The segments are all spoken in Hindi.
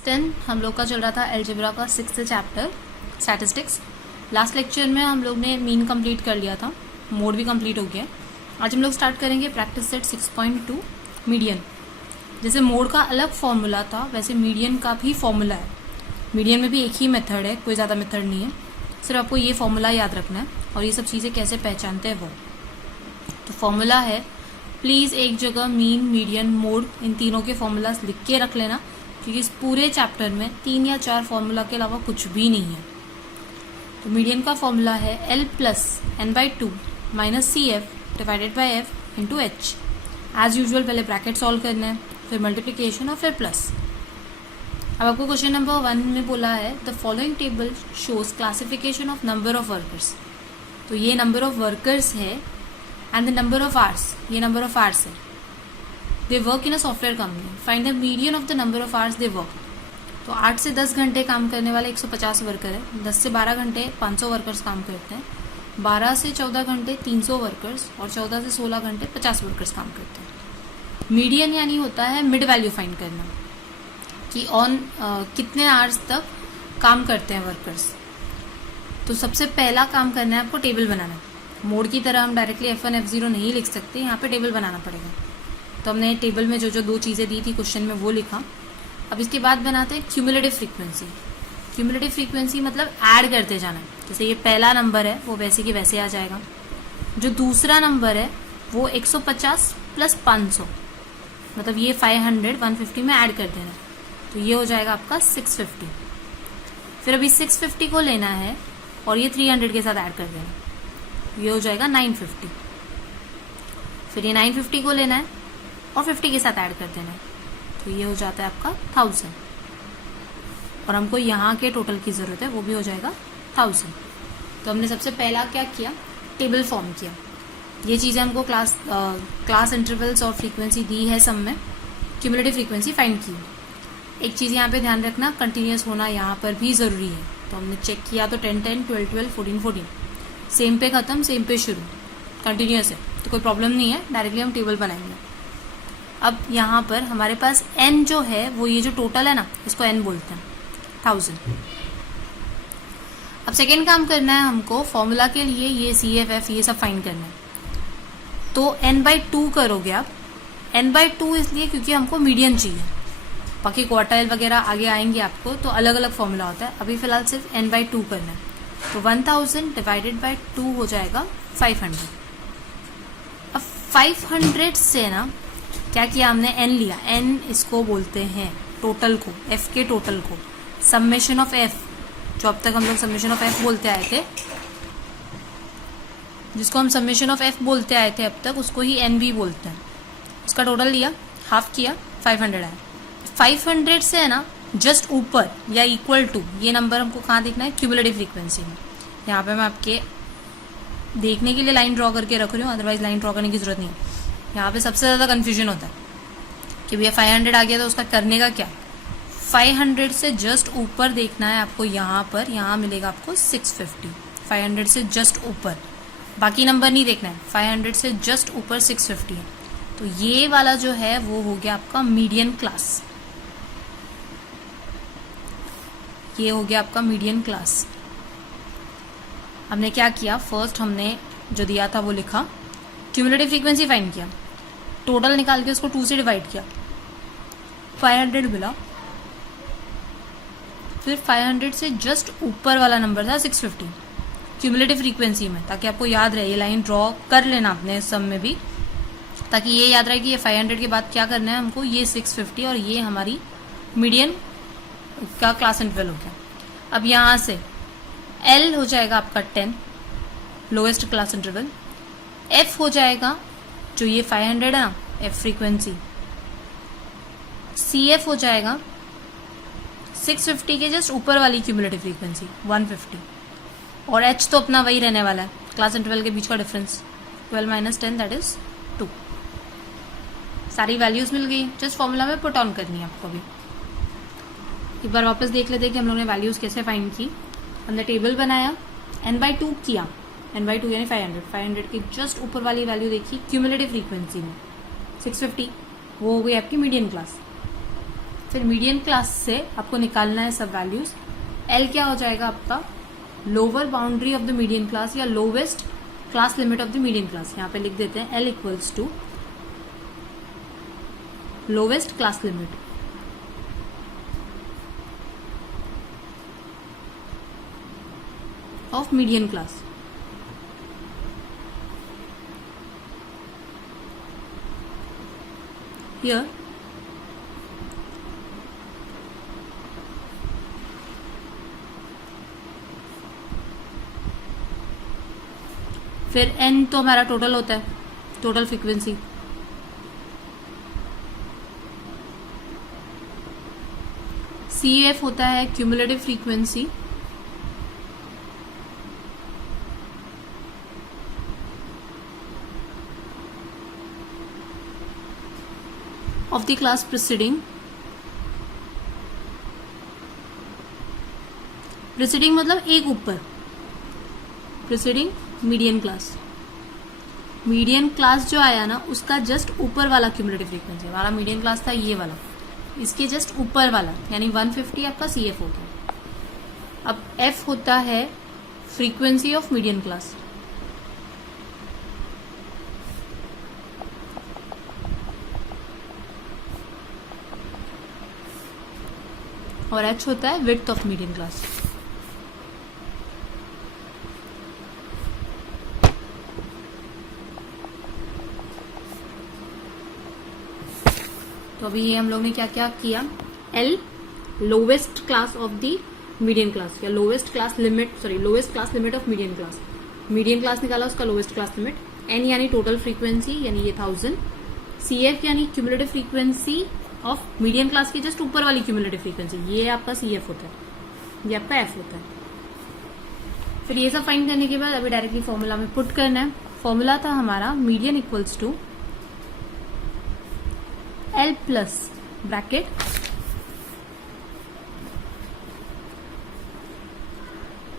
10 हम लोग का चल रहा था अलजेब्रा का 6th chapter statistics. Last lecture में हम लोग ने मीन कंप्लीट कर लिया था, मोड भी कंप्लीट हो गया। आज हम लोग स्टार्ट करेंगे प्रैक्टिस सेट 6.2 मीडियन। जैसे मोड का अलग फॉर्मूला था वैसे मीडियन का भी फॉर्मूला है। मीडियन में भी एक ही मेथड है, कोई ज़्यादा मेथड नहीं है, सिर्फ आपको ये फॉर्मूला याद रखना है और ये सब चीज़ें कैसे पहचानते हैं वो। तो फॉर्मूला है, प्लीज़ एक जगह मीन, मीडियन, मोड इन तीनों के फॉर्मूलाज लिख के रख लेना, क्योंकि इस पूरे चैप्टर में 3 या 4 फॉर्मूला के अलावा कुछ भी नहीं है। तो मीडियन का फॉर्मूला है L plus n/2 minus CF divided by F into H। As usual पहले ब्रैकेट सॉल्व करना है, फिर मल्टीप्लिकेशन और फिर प्लस। अब आपको क्वेश्चन नंबर 1 में बोला है the following table shows classification of number of workers. तो ये नंबर ऑफ वर्कर्स है and the number of hours, ये नंबर ऑफ आवर्स है। They work in a software company, find the median of the number of hours they work. तो 8 से 10 घंटे काम करने वाले 150 वर्कर है, 10 से 12 घंटे 500 वर्कर्स काम करते हैं, 12 से 14 घंटे 300 वर्कर्स और 14 से 16 घंटे 50 वर्कर्स काम करते हैं। मीडियन यानी होता है मिड वैल्यू फाइंड करना, कि कितने आवर्स तक काम करते हैं वर्कर्स। तो सबसे पहला काम करना है आपको टेबल बनाना। मोड की तरह हम डायरेक्टली F1 F0 नहीं लिख सकते, यहाँ पे टेबल बनाना पड़ेगा। तो हमने टेबल में जो जो 2 चीज़ें दी थी क्वेश्चन में वो लिखा। अब इसके बाद बनाते हैं क्यूमुलेटिव फ्रीक्वेंसी। क्यूमुलेटिव फ्रीक्वेंसी मतलब ऐड करते जाना। जैसे ये पहला नंबर है वो वैसे की वैसे आ जाएगा, जो दूसरा नंबर है वो 150 प्लस 500 मतलब ये 500 150 में ऐड कर देना, तो ये हो जाएगा आपका 650। फिर अभी 650 को लेना है और ये 300 के साथ ऐड कर देना, ये हो जाएगा 950। फिर ये 950 को लेना है और 50 के साथ ऐड कर देना है, तो ये हो जाता है आपका 1000। और हमको यहाँ के टोटल की ज़रूरत है, वो भी हो जाएगा 1000। तो हमने सबसे पहला क्या किया, टेबल फॉर्म किया। ये चीज़ें हमको क्लास इंटरवल्स और फ्रीक्वेंसी दी है सब में, क्यूमुलेटिव फ्रीक्वेंसी फाइंड की। एक चीज़ यहाँ पे ध्यान रखना, कंटिन्यूस होना यहाँ पर भी ज़रूरी है। तो हमने चेक किया तो 10 10 12 12 14 14 सेम पे ख़त्म सेम पे शुरू, कंटिन्यूस है तो कोई प्रॉब्लम नहीं है, डायरेक्टली हम टेबल बनाएंगे। अब यहाँ पर हमारे पास n जो है वो ये जो टोटल है ना, इसको n बोलते हैं, 1000। अब सेकेंड काम करना है हमको, फॉर्मूला के लिए ये CF ये सब फाइंड करना है। तो n/2 करोगे आप, n/2 इसलिए क्योंकि हमको मीडियन चाहिए, बाकी क्वार्टाइल वगैरह आगे आएंगे आपको, तो अलग अलग फॉर्मूला होता है। अभी फिलहाल सिर्फ n/2 करना है। तो 1000 डिवाइडेड बाई 2 हो जाएगा 500। अब 500 से ना क्या किया हमने, n लिया, n इसको बोलते हैं टोटल को, f के टोटल को, समेशन ऑफ f, जो अब तक हम लोग समेशन ऑफ f बोलते आए थे, जिसको हम समेशन ऑफ f बोलते आए थे अब तक, उसको ही n भी बोलते हैं। उसका टोटल लिया, हाफ किया, 500 आया। 500 से है ना जस्ट ऊपर या इक्वल टू ये नंबर हमको कहाँ देखना है, क्यूमुलेटिव फ्रीक्वेंसी में। यहाँ पे मैं आपके देखने के लिए लाइन ड्रॉ करके रख रही हूँ, अदरवाइज लाइन ड्रॉ करने की जरूरत नहीं है। यहाँ पे सबसे ज़्यादा कन्फ्यूजन होता है कि भैया 500 आ गया तो उसका करने का क्या। 500 से जस्ट ऊपर देखना है आपको, यहाँ पर, यहाँ मिलेगा आपको 650। 500 से जस्ट ऊपर, बाकी नंबर नहीं देखना है, 500 से जस्ट ऊपर 650 है। तो ये वाला जो है वो हो गया आपका मीडियन क्लास, ये हो गया आपका मीडियन क्लास। हमने क्या किया, फर्स्ट हमने जो दिया था वो लिखा, क्यूमुलेटिव फ्रीक्वेंसी फाइंड किया, टोटल निकाल के उसको 2 से डिवाइड किया, 500 मिला। फिर 500 से जस्ट ऊपर वाला नंबर था 650 क्यूमुलेटिव फ्रीक्वेंसी में, ताकि आपको याद रहे, ये लाइन ड्रॉ कर लेना अपने सब में भी, ताकि ये याद रहे कि ये 500 के बाद क्या करना है हमको, ये 650 और ये हमारी मीडियन का क्लास इंटरवल हो गया। अब यहाँ से L हो जाएगा आपका 10, लोएस्ट क्लास इंटरवल। F हो जाएगा जो ये 500 है ना, F फ्रीक्वेंसी। CF हो जाएगा 650 के जस्ट ऊपर वाली क्यूमुलेटिव फ्रीक्वेंसी 150, और H तो अपना वही रहने वाला है, क्लास इंटरवल के बीच का डिफरेंस 12 माइनस 10 दैट इज 2। सारी वैल्यूज मिल गई, जस्ट फॉर्मूला में पुट ऑन करनी है आपको। भी एक बार वापस देख लेते हैं कि हम लोग ने वैल्यूज कैसे फाइंड की। हमने टेबल बनाया, n/2 किया, n/2 यानी 500 के जस्ट ऊपर वाली वैल्यू देखी क्यूमुलेटिव फ्रीक्वेंसी में 650, वो हो गई आपकी मीडियन क्लास। फिर मीडियन क्लास से आपको निकालना है सब वैल्यूज। एल क्या हो जाएगा आपका, lower boundary of the median class या lowest class limit of the median class. यहाँ पे लिख देते हैं L equals to lowest class limit of median class. Here फिर n तो हमारा टोटल होता है, टोटल फ्रीक्वेंसी। CF होता है cumulative frequency. Of the class preceding. Preceding मतलब एक ऊपर, preceding median class. Median class जो आया ना उसका जस्ट ऊपर वाला क्यूमुलेटिव फ्रीक्वेंसी। हमारा मीडियन क्लास था ये वाला, इसके जस्ट ऊपर वाला यानी 150 आपका CF होता है। अब F होता है फ्रीक्वेंसी ऑफ मीडियन क्लास। और H होता है विड्थ ऑफ मीडियन क्लास। तो अभी ये हम लोग ने क्या क्या किया, L lowest class of the median class या lowest class limit of median class. Median class निकाला, उसका लोवेस्ट क्लास लिमिट। N यानी टोटल फ्रीक्वेंसी यानी ये 1000। CF यानी cumulative frequency of median class की जस्ट ऊपर वाली क्यूमुलेटिव फ्रीक्वेंसी, ये आपका CF होता है, ये आपका F होता है। फिर ये सब फाइंड करने के बाद अभी डायरेक्टली फॉर्मूला में पुट करना है। फॉर्मूला था हमारा median equals to L plus bracket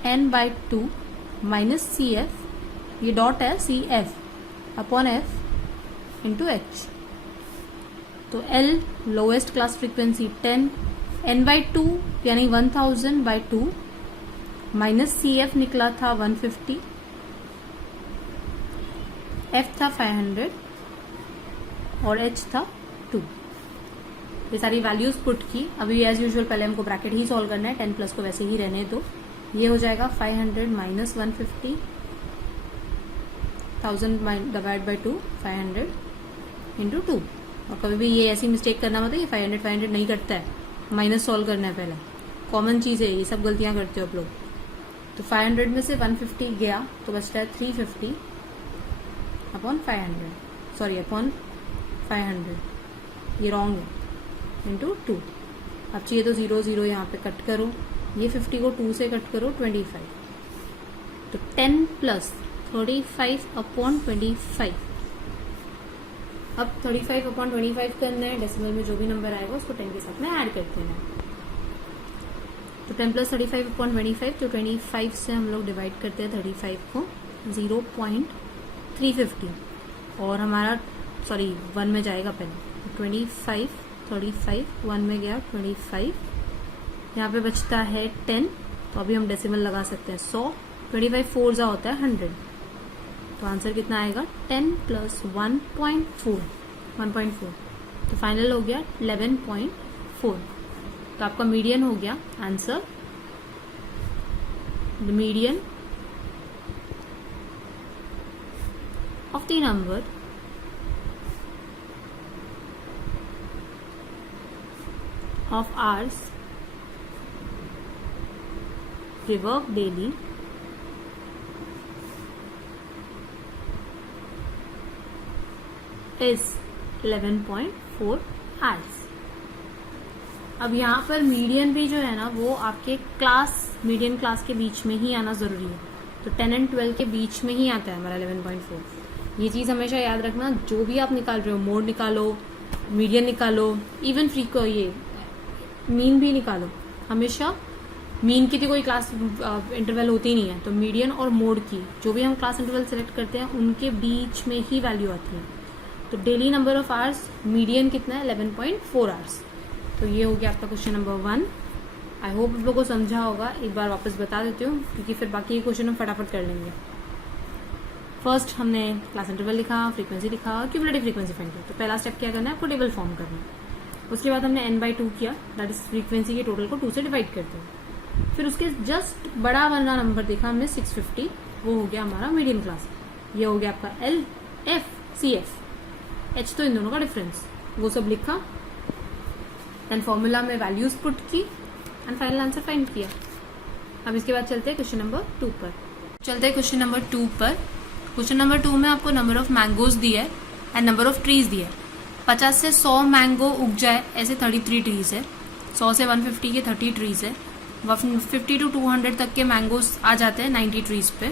N/2 minus CF, ये डॉट है CF upon F into H। तो L lowest class frequency 10, N/2 यानी 1000/2 माइनस CF निकला था 150, F था 500 और H था 2। ये सारी वैल्यूज पुट की। अभी एज यूजुअल पहले हमको ब्रैकेट ही सॉल्व करना है, 10 प्लस को वैसे ही रहने दो। ये हो जाएगा 500 माइनस 150, 1000 डिवाइड बाई 2, 500 इंटू 2। और कभी भी ये ऐसी मिस्टेक करना मत है, ये 500 नहीं करता है, माइनस सॉल्व करना है पहले, कॉमन चीज़ है, ये सब गलतियां करते हो आप लोग। तो 500 में से 150 गया तो बचता है 350 अपॉन 500, सॉरी अपॉन 500, ये रॉन्ग है, इंटू 2। अब चाहिए तो 0 0 यहाँ पे कट करो, ये 50 को 2 से कट करो 25, तो 10 प्लस 35 अपॉन 25। अब 35 अपॉन 25 करना है, डेसिमल में जो भी नंबर आएगा उसको 10 के साथ में ऐड करते हैं। तो 10 प्लस 35 अपॉन 25, तो 25 से हम लोग डिवाइड करते हैं 35 को 0.350 और हमारा 1 में जाएगा पहले, 25 35 1 में गया 25, यहाँ पे बचता है 10। तो अभी हम डेसिमल लगा सकते हैं 100, 25 4 जा होता है 100। तो आंसर कितना आएगा 10 प्लस 1.4, तो फाइनल हो गया 11.4। तो आपका मीडियन हो गया answer, the median of the number of hours we work daily is 11.4 hours। अब यहाँ पर मीडियन भी जो है ना वो आपके मीडियन क्लास के बीच में ही आना जरूरी है। तो 10 और 12 के बीच में ही आता है हमारा 11.4। ये चीज़ हमेशा याद रखना, जो भी आप निकाल रहे हो, मोड निकालो, मीडियन निकालो, इवन फ्रीको ये मीन भी निकालो, हमेशा मीन की तो कोई क्लास इंटरवल होती नहीं है, तो मीडियन और मोड की जो भी हम क्लास इंटरवल सेलेक्ट करते हैं उनके बीच में ही वैल्यू आती है। तो daily number of hours median कितना है 11.4 आवर्स। तो ये हो गया आपका क्वेश्चन नंबर 1। आई होप आप लोगों को समझा होगा। एक बार वापस बता देती हूँ क्योंकि फिर बाकी ये क्वेश्चन हम फटाफट कर लेंगे। फर्स्ट हमने क्लास इंटरवल लिखा, फ्रीक्वेंसी लिखा और क्यूमुलेटिव फ्रीक्वेंसी फाइंड की। तो पहला स्टेप क्या करना है, आपको टेबल फॉर्म करना है। उसके बाद हमने n/2 किया, दैट इज फ्रीक्वेंसी के टोटल को 2 से डिवाइड करते हैं। फिर उसके जस्ट बड़ा वाला नंबर देखा हमने 650, वो हो गया हमारा मीडियम क्लास। ये हो गया आपका L, F, CF, H तो इन दोनों का डिफरेंस, वो सब लिखा। देन फॉर्मूला में वैल्यूज पुट की एंड फाइनल आंसर फाइंड किया। अब इसके बाद चलते हैं क्वेश्चन नंबर 2 पर। चलते हैं क्वेश्चन नंबर 2 पर। क्वेश्चन नंबर 2 में आपको नंबर ऑफ मैंगोज दिया है एंड नंबर ऑफ ट्रीज दिया है। 50 से 100 मैंगो उग जाए ऐसे 33 ट्रीज है, 100 से 150 के 30 ट्रीज है, 50 to 200 तक के मैंगोज आ जाते हैं 90 ट्रीज पे।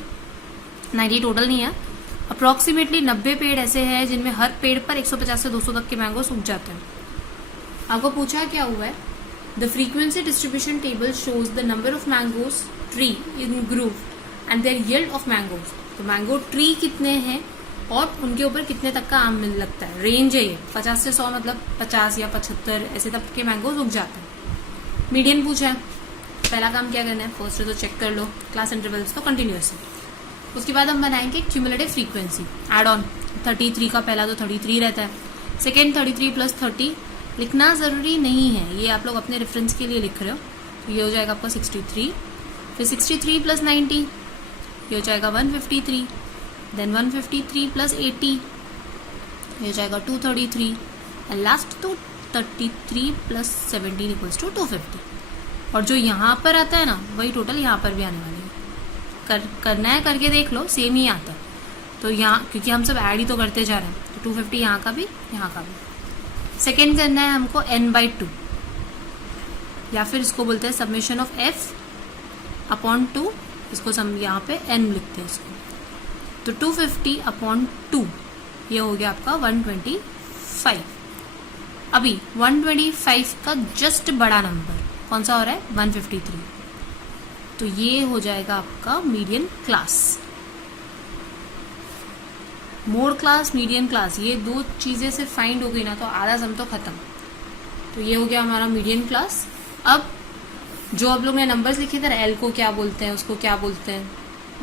90 टोटल नहीं है, अप्रॉक्सीमेटली 90 पेड़ ऐसे हैं जिनमें हर पेड़ पर 150 से 200 तक के मैंगोज उग जाते हैं। आपको पूछा क्या हुआ है, the frequency distribution table shows the number of mangoes tree in grove and their yield of mangoes. तो मैंगो ट्री कितने हैं और उनके ऊपर कितने तक का आम मिल लगता है, रेंज है ये 50 से 100, मतलब 50 या 75 ऐसे तक के मैंगोज उग जाते हैं। मीडियन पूछा है, पहला काम क्या करना है, फर्स्ट तो चेक कर लो क्लास इंटरवल्स तो कंटिन्यूअस है। उसके बाद हम बनाएंगे क्यूमुलेटिव फ्रीक्वेंसी एड ऑन। 33 का पहला तो 33 रहता है, सेकेंड 33 प्लस 30 लिखना जरूरी नहीं है, ये आप लोग अपने रेफरेंस के लिए लिख रहे हो। तो ये हो जाएगा आपका 63, फिर 63 प्लस 90 ये हो जाएगा 153, देन 153 प्लस 80 ये हो जाएगा 233 एंड लास्ट तो 33 प्लस 17 इक्वल्स टू 250। और जो यहाँ पर आता है ना वही टोटल यहाँ पर भी आने वाली है। करना है, करके देख लो, सेम ही आता है। तो यहाँ क्योंकि हम सब ऐड ही तो करते जा रहे हैं, तो 250 यहाँ का भी यहाँ का भी। सेकेंड करना है हमको n/2 या फिर इसको बोलते हैं समेशन ऑफ f अपॉन 2, इसको हम यहाँ पे n लिखते हैं इसको। तो 250 अपॉन 2 ये हो गया आपका 125। अभी 125 का जस्ट बड़ा नंबर कौन सा हो रहा है, 153। तो ये हो जाएगा आपका median class. Mode class, median class, ये दो चीजें से फाइंड हो गई ना तो आधा सम तो खत्म। तो ये हो गया हमारा मीडियन क्लास। अब जो आप लोग ने नंबर्स लिखे थे, एल को क्या बोलते हैं, उसको क्या बोलते हैं,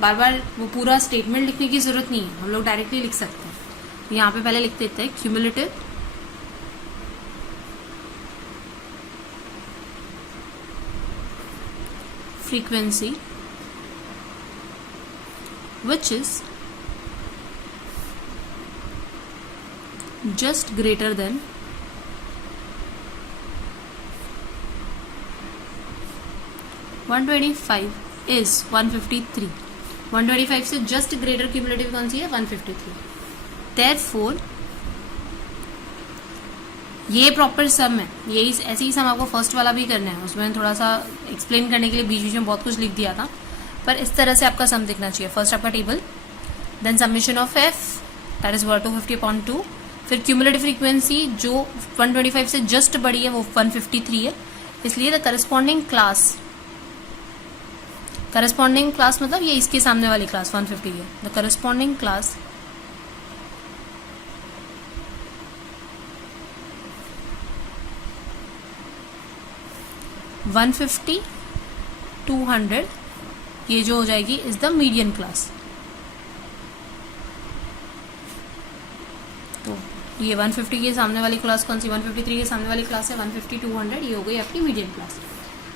बार बार वो पूरा स्टेटमेंट लिखने की जरूरत नहीं है, हम लोग डायरेक्टली लिख सकते हैं। यहाँ पे पहले लिख देते हैं cumulative frequency which is just greater than 125 is 153। 125 से जस्ट ग्रेटर क्यूमुलेटिव कौन सी है, 153। Therefore ये प्रॉपर सम है, यही ऐसे ही सम आपको फर्स्ट वाला भी करना है। उसमें थोड़ा सा एक्सप्लेन करने के लिए बीच बीच में बहुत कुछ लिख दिया था, पर इस तरह से आपका सम दिखना चाहिए। फर्स्ट आपका table, then summation of F that is 250/2, फिर क्यूमुलेटिव फ्रीक्वेंसी जो 125 से जस्ट बड़ी है वो 153 है, इसलिए द करस्पॉन्डिंग क्लास मतलब ये इसके सामने वाली क्लास 150 है। द करस्पॉन्डिंग क्लास (150 - 200) ये जो हो जाएगी इज द मीडियन क्लास। तो ये 150 के सामने वाली क्लास कौन सी, 153 के सामने वाली क्लास है 150 - 200, ये हो गई आपकी मीडियन क्लास।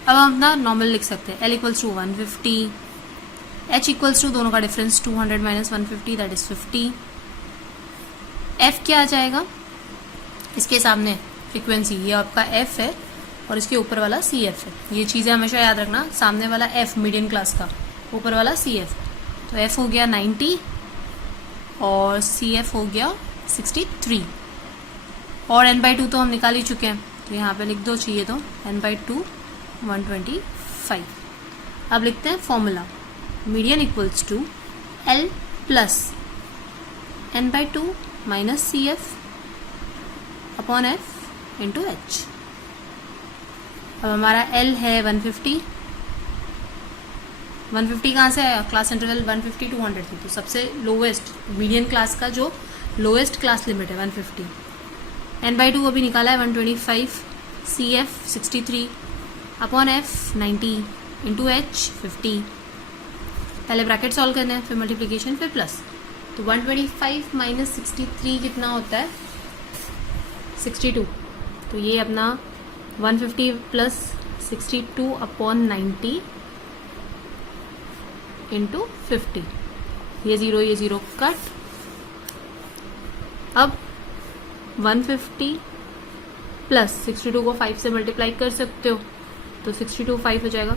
अब हम अपना नॉर्मल लिख सकते हैं, L equals to 150, H equals to दोनों का डिफरेंस 200 - 150 दैट इज 50। F क्या आ जाएगा, इसके सामने फ्रीक्वेंसी ये आपका F है और इसके ऊपर वाला CF है। ये चीज़ें हमेशा याद रखना, सामने वाला F मीडियन क्लास का, ऊपर वाला CF। तो F हो गया 90 और CF हो गया 63 और n/2 तो हम निकाल ही चुके हैं, तो यहाँ पे लिख दो चाहिए तो n/2 125। अब लिखते हैं formula, median equals to L plus n/2 minus CF upon F into H। अब हमारा L है 150, 150 कहाँ से आया, क्लास इंटरवल 150 - 200 थी, तो सबसे लोवेस्ट मीडियन क्लास का जो लोएस्ट क्लास लिमिट है 150। n/2 अभी निकाला है 125, C F 63 upon F 90 into H 50। पहले ब्रैकेट सॉल्व करना है, फिर मल्टीप्लीकेशन, फिर प्लस। तो 125 माइनस 63 कितना होता है? 62। तो ये अपना 150 प्लस 62 अपॉन 90 इंटू 50। ये ज़ीरो कट। अब 150 प्लस 62 को 5 से मल्टीप्लाई कर सकते हो, तो 62 5 हो जाएगा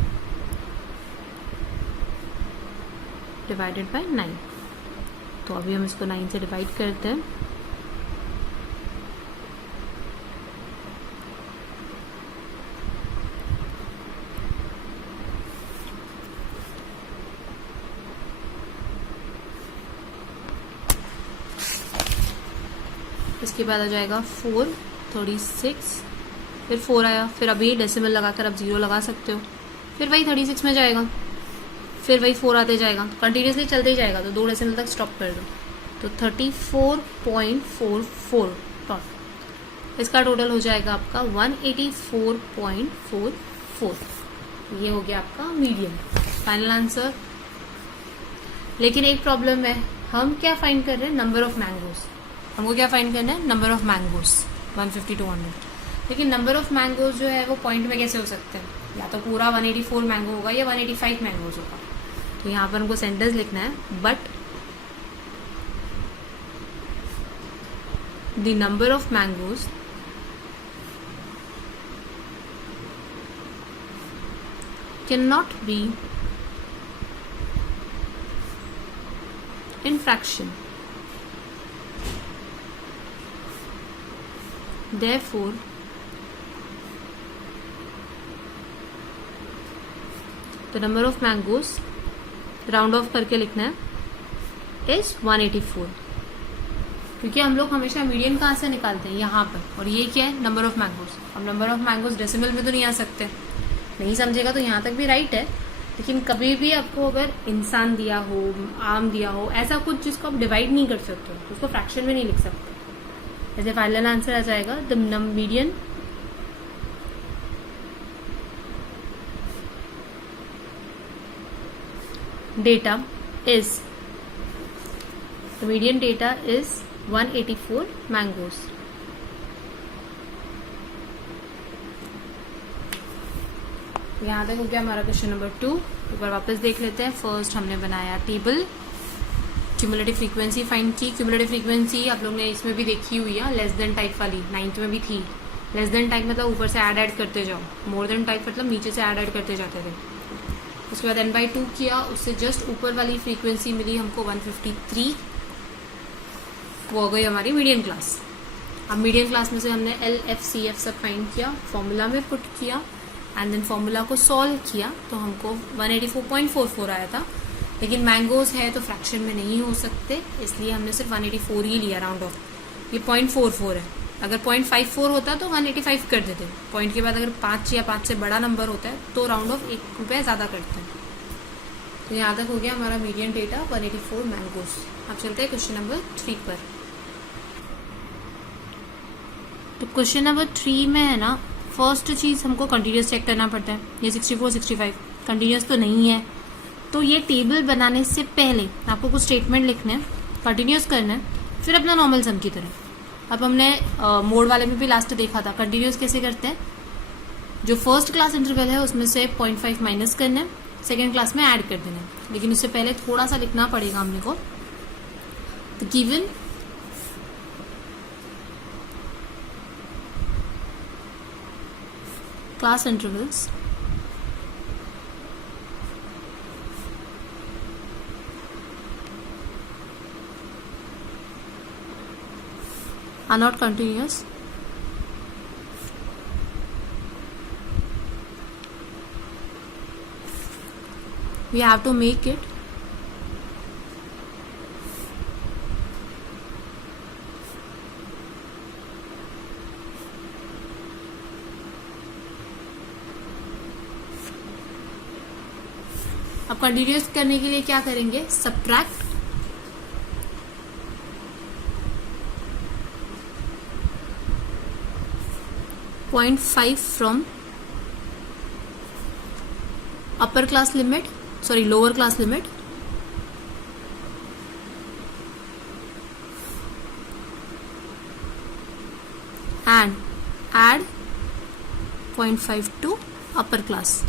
डिवाइडेड बाय 9। तो अभी हम इसको 9 से डिवाइड करते हैं। इसके बाद आ जाएगा 436, फिर 4 आया, फिर अभी डेसिमल लगाकर अब 0 लगा सकते हो, फिर वही 36 में जाएगा, फिर वही 4 आते जाएगा, कंटिन्यूसली चलते ही जाएगा। तो 2 डेसिमल तक स्टॉप कर दो, तो 34.44 टॉट। इसका टोटल हो जाएगा आपका 184.44। ये हो गया आपका मीडियन फाइनल आंसर। लेकिन एक प्रॉब्लम है, हम क्या फाइंड कर रहे हैं? Number of mangoes. हमको क्या फाइंड करना है? Number of mangoes 150 to 100। लेकिन नंबर ऑफ मैंगोज जो है वो पॉइंट में कैसे हो सकते हैं? या तो पूरा 184 मैंगो होगा या 185 मैंगोज होगा। तो यहाँ पर हमको सेंटेंस लिखना है, but the number of mangoes can not be in fraction, therefore the number of mangoes round of करके लिखना है इज 184, क्योंकि हम लोग हमेशा मीडियन कहाँ से निकालते हैं? यहाँ पर। और ये क्या है? Number of mangoes. अब नंबर ऑफ मैंगोज डेसिमल में तो नहीं आ सकते, नहीं समझेगा तो यहाँ तक भी राइट है। लेकिन कभी भी आपको अगर इंसान दिया हो, आम दिया हो, ऐसा कुछ जिसको आप डिवाइड नहीं कर सकते, उसको फ्रैक्शन में नहीं लिख सकते। ऐसे फाइनल आंसर आ जाएगा the median data is 184 mangoes. यहाँ तक हो गया हमारा क्वेश्चन नंबर 2। एक बार वापस देख लेते हैं। फर्स्ट हमने बनाया टेबल, क्यूमुलेटिव फ्रीक्वेंसी फाइंड की। क्यूमुलेटिव फ्रीक्वेंसी आप लोग ने इसमें भी देखी हुई है, लेस देन टाइप वाली 9th में भी थी। लेस देन टाइप मतलब ऊपर से ऐड करते जाओ, मोर देन टाइप मतलब नीचे से ऐड करते जाते थे। उसके बाद n/2 किया, उससे जस्ट ऊपर वाली फ्रीक्वेंसी मिली हमको 153, वो हो गई हमारी मीडियन क्लास। अब मीडियन क्लास में से हमने LFCF सब फाइंड किया, फॉर्मूला में पुट किया एंड देन फॉर्मूला को सॉल्व किया, तो हमको 184.44 आया था। लेकिन मैंगोज है तो फ्रैक्शन में नहीं हो सकते, इसलिए हमने सिर्फ 184 ही लिया राउंड ऑफ। ये 0.44 है, अगर 0.54 होता तो 185 कर देते। पॉइंट के बाद अगर 5 या 5 से बड़ा नंबर होता है तो राउंड ऑफ 1 रुपये ज़्यादा करते हैं। तो यहाँ तक हो गया हमारा मीडियन डेटा 184 मैंगोज। अब चलते हैं क्वेश्चन नंबर 3 पर। तो क्वेश्चन नंबर 3 में है ना, फर्स्ट चीज़ हमको कंटिन्यूस चेक करना पड़ता है। ये 64 65 कंटिन्यूस तो नहीं है, तो ये टेबल बनाने से पहले आपको कुछ स्टेटमेंट लिखने हैं, कंटिन्यूस करना है, फिर अपना नॉर्मल सम की तरह। अब हमने मोड वाले में भी लास्ट देखा था कंटिन्यूस कैसे करते हैं। जो फर्स्ट क्लास इंटरवल है उसमें से 0.5 माइनस करना है, सेकेंड क्लास में ऐड कर देना है। लेकिन उससे पहले थोड़ा सा लिखना पड़ेगा हमने को। तो given class intervals are not continuous, we have to make it अब कंटिन्यूस करने के लिए क्या करेंगे? Subtract 0.5 from upper class limit, sorry, lower class limit, and add 0.5 to upper class.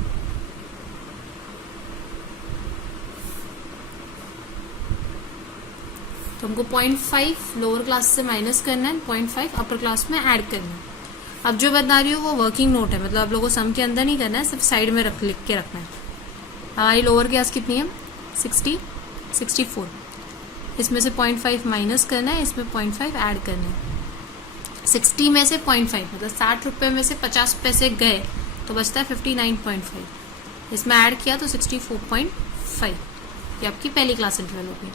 तो हमको 0.5 लोअर क्लास से माइनस करना है, 0.5 अपर क्लास में ऐड करना है. अब जो बता रही हूँ वो वर्किंग नोट है, मतलब आप लोगों को सम के अंदर नहीं करना है, सिर्फ साइड में लिख के रखना है. हमारी लोअर क्लास कितनी है? 64. इसमें से 0.5 माइनस करना है, इसमें 0.5 ऐड करना है. 60 में से 0.5 मतलब 60 रुपये में से 50 पैसे गए तो बचता है 59.5. इसमें ऐड किया तो 64.5. ये आपकी पहली क्लास इंटरवल होगी.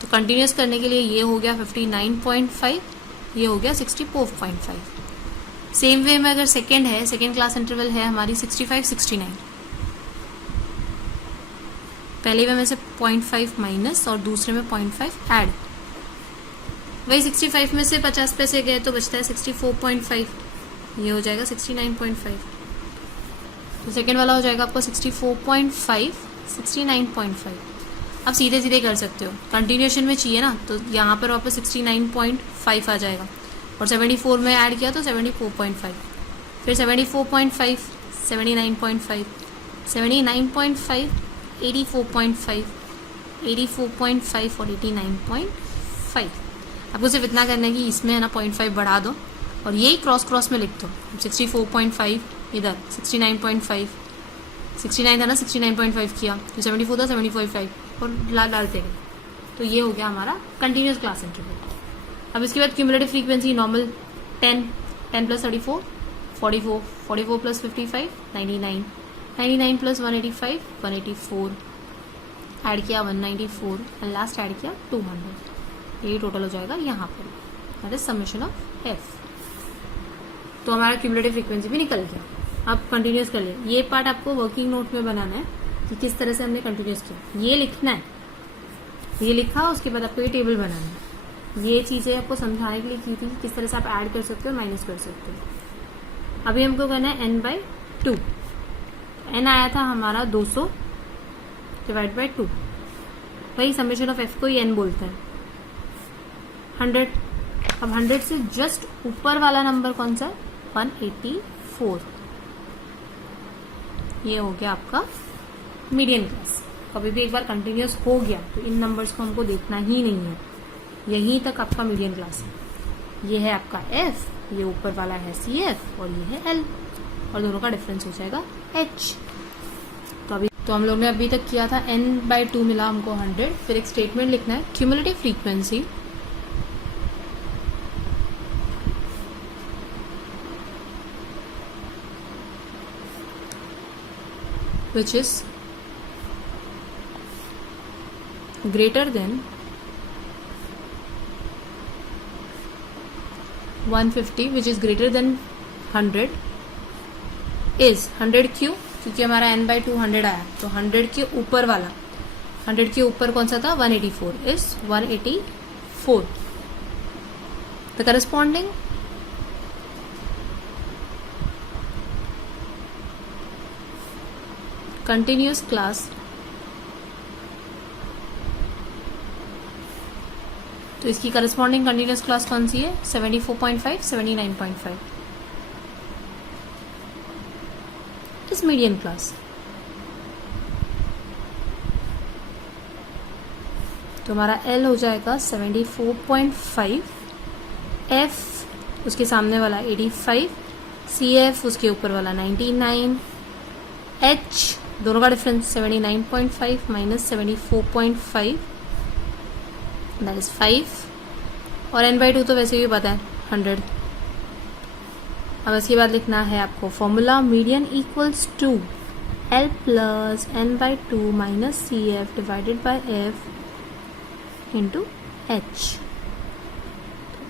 तो कंटिन्यूस करने के लिए ये हो गया 59.5, ये हो गया 64.5. सेम वे में अगर सेकेंड है, सेकेंड क्लास इंटरवल है हमारी 65-69. पहले वे में से 0.5 माइनस और दूसरे में 0.5 ऐड. वही 65 में से 50 पैसे गए तो बचता है 64.5. ये हो जाएगा 69.5. तो सेकेंड वाला हो जाएगा आपको 64.5, 69.5. आप सीधे सीधे कर सकते हो. कंटिन्यूएशन में चाहिए ना तो यहाँ पर वापस 69.5 आ जाएगा और 74 में ऐड किया तो 74.5. फिर 74.5, 79.5, 79.5, 84.5, 84.5 और 89.5. आपको सिर्फ इतना करना है कि इसमें है ना 0.5 बढ़ा दो और यही क्रॉस में लिख दो. 64.5 इधर 69.5, 69 था ना 69.5 किया तो 74 था 74.5 और डालते गए. तो ये हो गया हमारा कंटिन्यूस क्लास इंटरवल. अब इसके बाद cumulative frequency normal 10, 10 plus 34, 44, 44 plus 55, 99, 99 plus 185, 184, add किया 194 और लास्ट ऐड किया 200. यही टोटल हो जाएगा यहाँ पर. That is summation of F. तो हमारा क्यूमुलेटिव फ्रीक्वेंसी भी निकल गया. आप कंटिन्यूस कर ले. ये पार्ट आपको वर्किंग नोट में बनाना है कि किस तरह से हमने कंटिन्यूस किया. ये लिखना है, ये लिखा, उसके बाद आपको ये टेबल बनाना है. ये चीज़ें आपको समझाने के लिए की थी कि किस तरह से आप ऐड कर सकते हो, माइनस कर सकते हो. अभी हमको करना है n/2. n आया था हमारा 200 डिवाइड बाई 2. वही समेशन ऑफ एफ को ही n बोलते हैं. 100. अब 100 से जस्ट ऊपर वाला नंबर कौन सा है? 184. ये हो गया आपका मीडियन क्लास. कभी भी एक बार कंटिन्यूस हो गया तो इन नंबर्स को हमको देखना ही नहीं है. यहीं तक आपका मीडियन क्लास है. ये है आपका एफ, ये ऊपर वाला है सी एफ और ये है एल और दोनों का डिफरेंस हो जाएगा एच. तो हम लोग ने अभी तक किया था n/2 मिला हमको 100. फिर एक स्टेटमेंट लिखना है cumulative frequency which is greater than 150 which is greater than 100 is 100 क्यों? क्योंकि हमारा n/2 100 आया तो 100 के ऊपर वाला, 100 के ऊपर कौन सा था? 184 is 184. The corresponding continuous class तो इसकी करस्पॉन्डिंग कंटिन्यूस क्लास कौन सी है? 74.5, 79.5. इस मीडियन क्लास. तो हमारा L हो जाएगा 74.5, F उसके सामने वाला 85, CF उसके ऊपर वाला 99, H दोनों का डिफरेंस 79.5 माइनस 74.5 दैट इज 5 और n/2 तो वैसे भी पता है 100. अब इसके बाद लिखना है आपको formula median equals to L plus n/2 minus CF divided by F into H.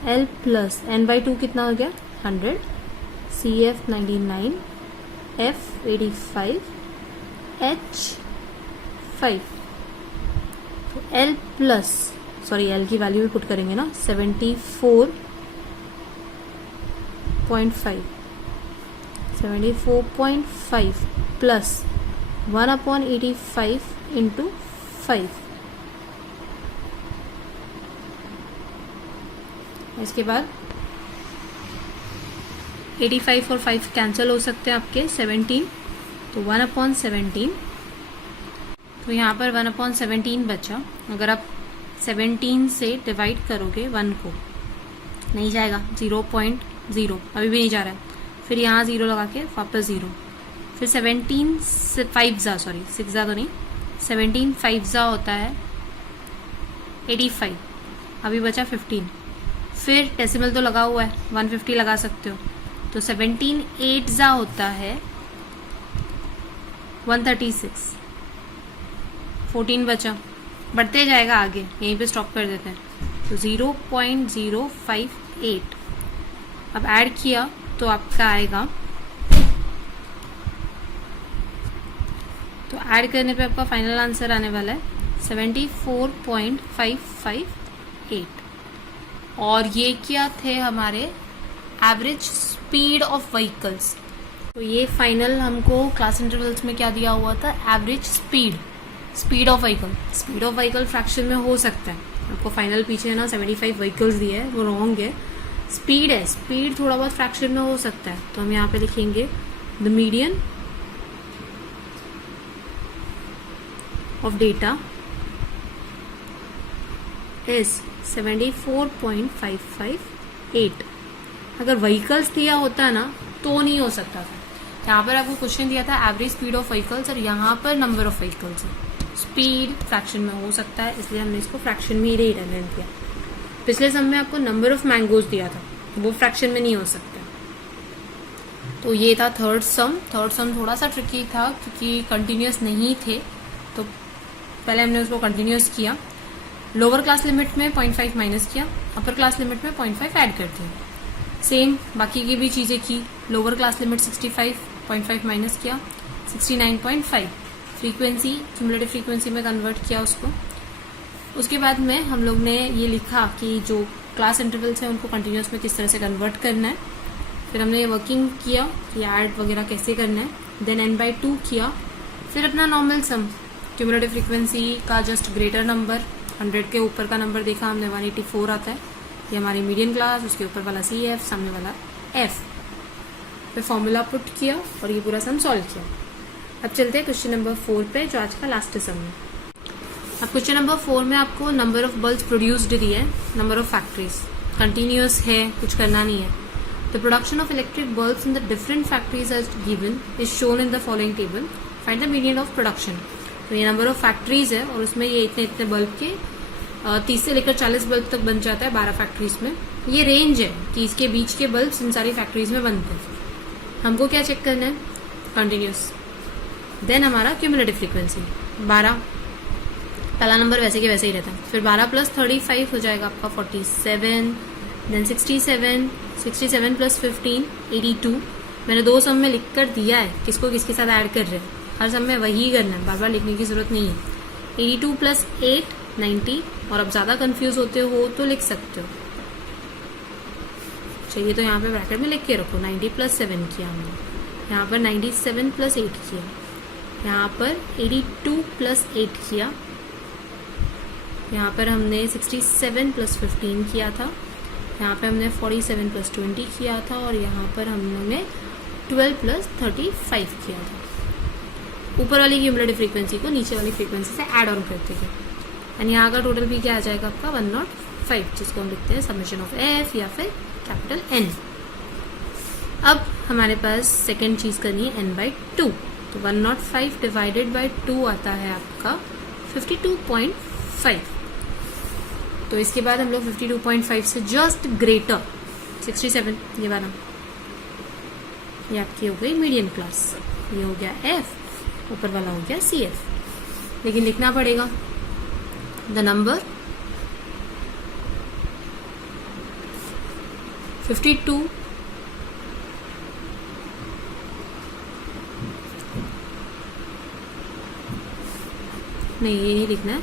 L plus n/2 कितना हो गया? 100, CF 99, F 85, H 5. तो L प्लस L की वैल्यू भी पुट करेंगे ना 74.5 74.5 प्लस 1/85 इंटू 5। इसके बाद 85 और 5 कैंसिल हो सकते हैं आपके, 17, तो 1/17। तो यहाँ पर 1/17 बचा। अगर आप 17 से डिवाइड करोगे 1 को, नहीं जाएगा, 0.0 अभी भी नहीं जा रहा है। फिर यहाँ 0 लगा के वापस 0, फिर 17 से 5 जा, सॉरी 6 जा तो नहीं, 17 5 जा होता है 85, अभी बचा 15। फिर डेसिमल तो लगा हुआ है, 150 लगा सकते हो, तो 17 8 जा होता है 136। 14 बचा, बढ़ते जाएगा आगे, यहीं पे स्टॉप कर देते हैं। तो 0.058 अब ऐड किया तो आपका आएगा, तो ऐड करने पे आपका फाइनल आंसर आने वाला है 74.558। और ये क्या थे हमारे एवरेज स्पीड ऑफ व्हीकल्स। तो ये फाइनल हमको क्लास इंटरवल्स में क्या दिया हुआ था, average speed of vehicle. Speed of vehicle fraction में हो सकता है, आपको फाइनल पीछे ना 75 व्हीकल्स दिए है, वो रॉन्ग है। स्पीड है, स्पीड थोड़ा बहुत फ्रैक्शन में हो सकता है, तो हम यहाँ पे लिखेंगे the median of data is 74.558। अगर व्हीकल्स दिया होता ना तो नहीं हो सकता था। यहाँ पर आपको क्वेश्चन दिया था एवरेज स्पीड ऑफ व्हीकल्स और यहाँ पर नंबर ऑफ व्हीकल्स है। स्पीड फ्रैक्शन में हो सकता है, इसलिए हमने इसको फ्रैक्शन में ही रिप्रेजेंट किया। पिछले सम में आपको नंबर ऑफ मैंगोज दिया था, वो फ्रैक्शन में नहीं हो सकता। तो ये था थर्ड सम। थर्ड सम थोड़ा सा ट्रिकी था क्योंकि कंटिन्यूस नहीं थे, तो पहले हमने उसको कंटिन्यूस किया। लोअर क्लास लिमिट में 0.5 माइनस किया, अपर क्लास लिमिट में 0.5 ऐड कर दिया। सेम बाकी की भी चीज़ें की। लोअर क्लास लिमिट 65, 0.5 माइनस किया, 69.5। फ्रीक्वेंसी क्यूमुलेटिव फ्रीक्वेंसी में कन्वर्ट किया उसको। उसके बाद में हम लोग ने ये लिखा कि जो क्लास इंटरवल्स हैं उनको कंटिन्यूस में किस तरह से कन्वर्ट करना है। फिर हमने ये वर्किंग किया कि ऐड वगैरह कैसे करना है। देन n/2 किया। फिर अपना नॉर्मल सम क्यूमुलेटिव फ्रीक्वेंसी का जस्ट ग्रेटर नंबर 100 के ऊपर का नंबर देखा हमने, 184 आता है। ये हमारी मीडियन क्लास, उसके ऊपर वाला CF, सामने वाला F। फिर फॉर्मूला पुट किया और ये पूरा सम सॉल्व किया। अब चलते हैं क्वेश्चन नंबर 4 पे, जो आज का लास्ट सम है। अब क्वेश्चन नंबर 4 में आपको नंबर ऑफ बल्ब्स प्रोड्यूस्ड दिए है, नंबर ऑफ फैक्ट्रीज, कंटिन्यूअस है, कुछ करना नहीं है। The production of electric bulbs in the different factories as given is shown in the following table. Find the median of production. तो ये नंबर ऑफ फैक्ट्रीज है और उसमें ये इतने इतने बल्ब के 30 से लेकर 40 बल्ब तक बन जाता है 12 फैक्ट्रीज में। ये रेंज है कि इसके बीच के बल्ब इन सारी फैक्ट्रीज में बनते हैं। हमको क्या चेक करना है, कंटिन्यूस। देन हमारा क्यूमुलेटिव फ्रीक्वेंसी 12, पहला नंबर वैसे के वैसे ही रहता है। फिर 12 + 35 हो जाएगा आपका 47, देन 67 + 15 82। मैंने 2 सम में लिख कर दिया है किसको किसके साथ ऐड कर रहे हैं, हर सम में वही करना है, बार बार लिखने की जरूरत नहीं है। 82 + 8 90, और अब ज्यादा कंफ्यूज होते हो तो लिख सकते हो, चाहिए तो यहाँ पे ब्रैकेट में लिख के रखो। 90 + 7 किया हमने, यहाँ पर 97 + 8 किया, यहाँ पर 82 + 8 किया, यहाँ पर हमने 67 + 15 किया था, यहाँ पे हमने 47 + 20 किया था, और यहाँ पर हमने 12 + 35 किया था। ऊपर वाली क्यूमुलेटिव फ्रीक्वेंसी को नीचे वाली फ्रीक्वेंसी से ऐड ऑन करते गए। एंड यहाँ का टोटल भी क्या आ जाएगा आपका 105, जिसको हम लिखते हैं समेशन ऑफ F या फिर कैपिटल N। अब हमारे पास सेकेंड चीज करनी है n/2। तो 105 / 2 आता है आपका 52.5। तो इसके बाद हम लोग 52.5 से जस्ट ग्रेटर 67, ये वाला, ये आपकी हो गई मीडियम क्लास, ये हो गया F, ऊपर वाला हो गया CF। लेकिन लिखना पड़ेगा द नंबर 52 नहीं, यही लिखना है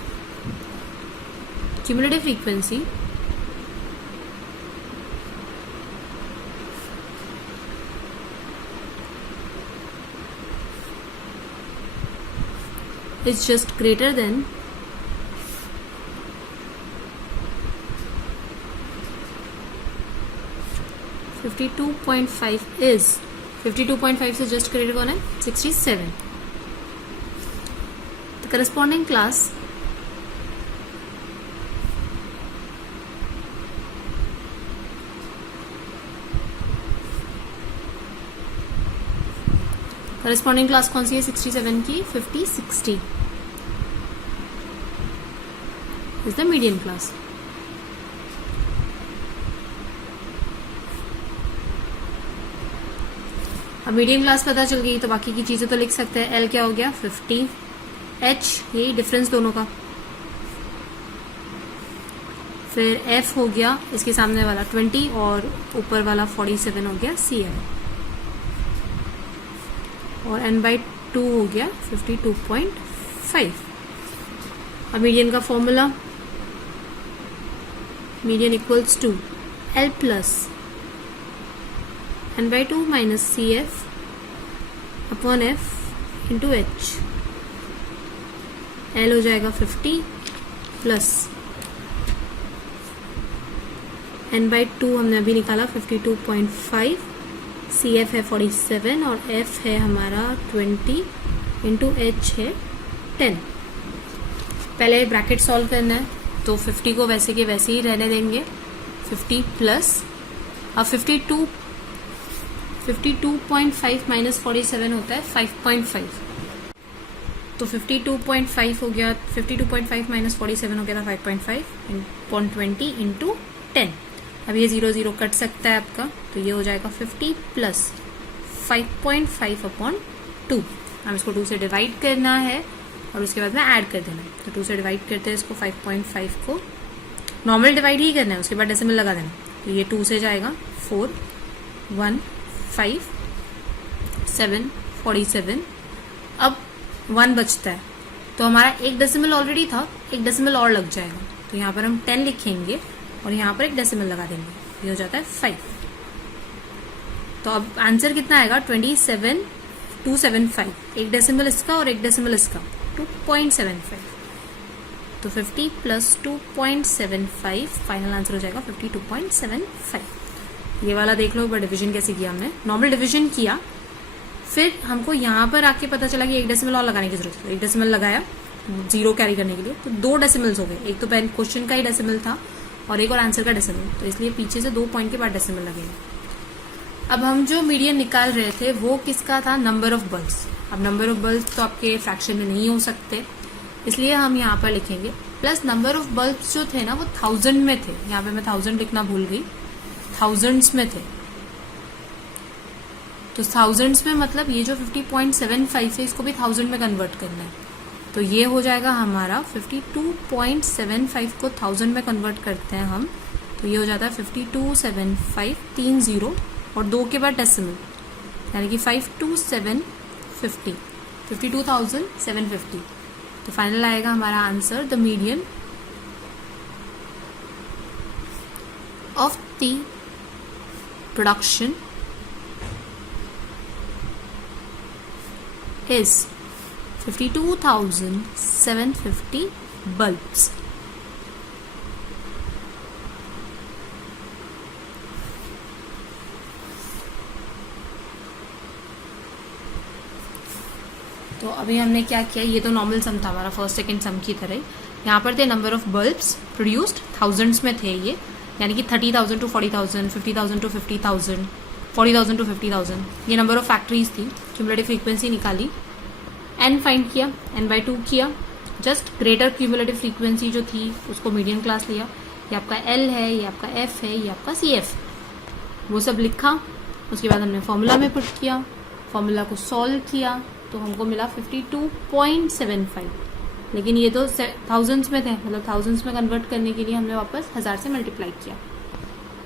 cumulative frequency is just greater than 52.5 is 52.5 से जस्ट ग्रेटर कौन है 67. The corresponding class कौन सी है 67 की 50-60 is the median class. अब मीडियम क्लास पता चल गई तो बाकी की चीजें तो लिख सकते हैं. एल क्या हो गया 50, एच यही डिफरेंस दोनों का, फिर एफ हो गया इसके सामने वाला 20 और ऊपर वाला 47 हो गया सी एल, और n/2 हो गया 52.5. अब मीडियन का formula, median equals to L plus n/2 minus C F upon F into H. L हो जाएगा 50 प्लस n/2 हमने अभी निकाला 52.5, सी एफ है 47 और एफ है हमारा 20 इंटू एच है 10. पहले ब्रैकेट सॉल्व करना है तो 50 को वैसे के वैसे ही रहने देंगे. 50 प्लस अब 52.5 माइनस 47 होता है 5.5, तो 52.5 हो गया, 52.5 माइनस 47 हो गया था 5.5 अपॉन 20 इंटू 10. अब ये 0 कट सकता है आपका, तो ये हो जाएगा 50 प्लस 5.5 अपॉन 2. हम इसको 2 से डिवाइड करना है और उसके बाद में ऐड कर देना है. तो 2 से डिवाइड करते हैं इसको, 5.5 को नॉर्मल डिवाइड ही करना है, उसके बाद डेसिमल लगा देना. तो ये 2 से जाएगा 4, 1, 5, 7, 47. अब 1 बचता है तो हमारा एक डेसिमल ऑलरेडी था, एक डेसिमल और लग जाएगा. तो यहाँ पर हम 10 लिखेंगे और यहाँ पर एक डेसिमल लगा देंगे. ये हो जाता है 5. तो अब आंसर कितना आएगा 27.275. एक डेसिमल इसका और एक डेसिमल इसका 2.75. तो 50 प्लस 2.75 फाइनल आंसर हो जाएगा 52.75. ये वाला देख लो एक बार डिवीजन कैसे किया हमने. नॉर्मल डिवीजन किया, फिर हमको यहाँ पर आके पता चला कि एक डेसिमल और लगाने की जरूरत है. एक डेसिमल लगाया 0 कैरी करने के लिए, तो 2 डेसिमल्स हो गए. एक तो पहले क्वेश्चन का ही डेसिमल था और एक और आंसर का डेसिमल, तो इसलिए पीछे से 2 पॉइंट के बाद डेसिमल लगेगा. अब हम जो मीडियन निकाल रहे थे वो किसका था, नंबर ऑफ बल्ब्स. अब नंबर ऑफ बल्ब्स तो आपके फ्रैक्शन में नहीं हो सकते, इसलिए हम यहाँ पर लिखेंगे प्लस नंबर ऑफ बल्ब्स जो थे ना वो 1000 में थे. यहाँ पे मैं 1000 लिखना भूल गई, थाउजेंड्स में थे. तो थाउजेंड्स में मतलब ये जो 50.75 है इसको भी 1000 में कन्वर्ट करना है. तो ये हो जाएगा हमारा 52.75 को 1000 में कन्वर्ट करते हैं हम, तो ये हो जाता है 5275 3 0 और 2 के बाद डेसिमल, यानी कि 52750 52,750. तो फाइनल आएगा हमारा answer the median of the production is 52,750 bulbs. तो अभी हमने क्या किया, ये तो नॉर्मल सम था हमारा फर्स्ट सेकंड सम की तरह. यहाँ पर थे number of bulbs produced, thousands में थे ये, यानी कि 30,000 टू 40,000, 50,000 टू 50,000, 40,000 टू 50,000. ये नंबर ऑफ फैक्ट्रीज थी. क्यूमुलेटिव फ्रीक्वेंसी निकाली, n फाइंड किया, n/2 किया, जस्ट ग्रेटर क्यूमुलेटिव फ्रीक्वेंसी जो थी उसको मीडियम क्लास लिया. ये आपका l है, ये आपका f है, ये आपका cf, वो सब लिखा. उसके बाद हमने फॉर्मूला में पुट किया, फॉर्मूला को सॉल्व किया तो हमको मिला 52.75. लेकिन ये तो थाउजेंड्स में थे, मतलब थाउजेंड्स में कन्वर्ट करने के लिए हमने वापस 1000 से मल्टीप्लाई किया.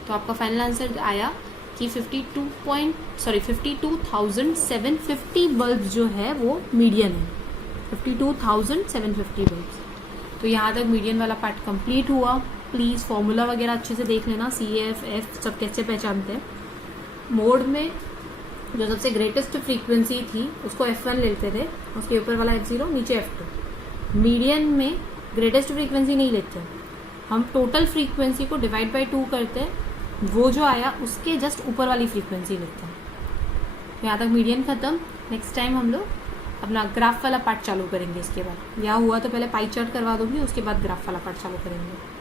तो आपका फाइनल आंसर आया कि 52,750 बल्ब जो है वो मीडियन है. 52,750 बल्ब. तो यहाँ तक मीडियन वाला पार्ट कंप्लीट हुआ. प्लीज़ फॉर्मूला वगैरह अच्छे से देख लेना, CF F सब कैसे पहचानते हैं. मोड में जो सबसे ग्रेटेस्ट फ्रीक्वेंसी थी उसको F1 लेते थे, उसके ऊपर वाला F0, नीचे F2. मीडियन में ग्रेटेस्ट फ्रीक्वेंसी नहीं लेते हैं, हम टोटल फ्रीक्वेंसी को डिवाइड बाई 2 करते हैं, वो जो आया उसके जस्ट ऊपर वाली फ्रीक्वेंसी लेते हैं। यहाँ तक मीडियन खत्म। नेक्स्ट टाइम हम लोग अपना ग्राफ वाला पार्ट चालू करेंगे। इसके बाद या हुआ तो पहले पाई चार्ट करवा दूंगी, उसके बाद ग्राफ वाला पार्ट चालू करेंगे।